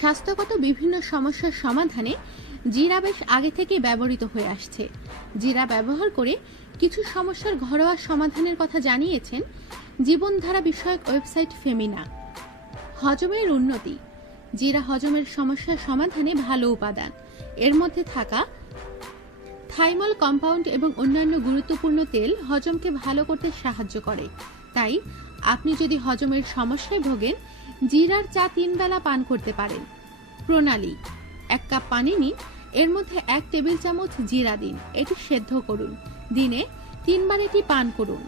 স্বাস্থ্যগত বিভিন্ন সমস্যার সমাধানে জিরা বেশ আগে থেকে ব্যবহৃত হয়ে আসছে। জিরা ব্যবহার করে কিছু সমস্যার ঘরোয়া সমাধানের কথা জানিয়েছেন জীবনধারা বিষয়ক ওয়েবসাইট ফেমিনা। হজমের উন্নতি। জিরা হজমের সমস্যার সমাধানে ভালো উপাদান। এর মধ্যে থাকা থাইমল কম্পাউন্ড এবং অন্যান্য গুরুত্বপূর্ণ তেল হজমকে ভালো করতে সাহায্য করে। তাই আপনি যদি হজমের সমস্যায় ভোগেন, জিরার চা তিন বেলা পান করতে পারেন। প্রণালী, এক কাপ পানি নিন, এর মধ্যে এক টেবিল চামচ জিরা দিন, এটি সেদ্ধ করুন। দিনে তিনবার এটি পান করুন।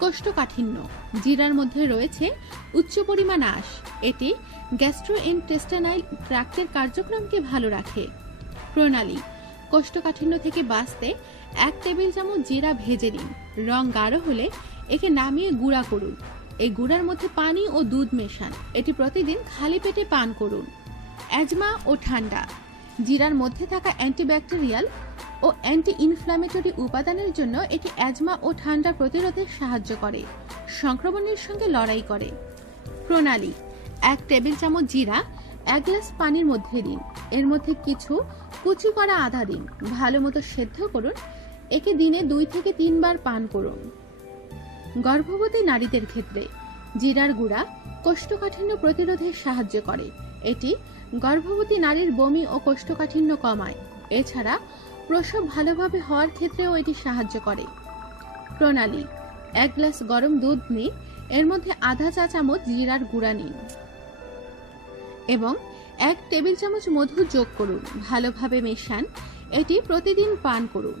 কোষ্ঠকাঠিন্য, জিরার মধ্যে রয়েছে উচ্চ পরিমাণ আঁশ, এটি গ্যাস্ট্রোইন্টেস্টাইনাল ট্রাক্টের কার্যক্রমকে ভালো রাখে। প্রণালী, কোষ্ঠকাঠিন্য থেকে বাঁচতে এক টেবিল চামচ জিরা ভেজে নিন। রং গাঢ় হলে একে নামিয়ে গুঁড়া করুন। এই গুঁড়ার মধ্যে পানি ও দুধ মেশান। এটি প্রতিদিন খালি পেটে পান করুন। অ্যাজমা ও ঠান্ডা। জিরার মধ্যে থাকা অ্যান্টিব্যাকটেরিয়াল ও অ্যান্টি ইনফ্ল্যামেটরি উপাদানের জন্য এটি অ্যাজমা ও ঠান্ডা প্রতিরোধে সাহায্য করে, সংক্রমণের সঙ্গে লড়াই করে। প্রণালী। এক টেবিল চামচ জিরা, এক গ্লাস পানির মধ্যে দিন। এর মধ্যে কিছু কুচি করা আধা দিন। ভালো মতো সেদ্ধ করুন। একে দিনে দুই থেকে তিনবার পান করুন। গর্ভবতী নারীদের ক্ষেত্রে জিরার গুঁড়া কোষ্ঠকাঠিন্য প্রতিরোধে সাহায্য করে। এটি গর্ভবতী নারীর বমি ও কোষ্ঠকাঠিন্য কমায়। এছাড়া প্রসব ভালোভাবে হওয়ার ক্ষেত্রেও এটি সাহায্য করে। প্রণালী, এক গ্লাস গরম দুধ নিন, এর মধ্যে আধা চা চামচ জিরার গুঁড়া নিন এবং এক টেবিল চামচ মধু যোগ করুন। ভালোভাবে মেশান, এটি প্রতিদিন পান করুন।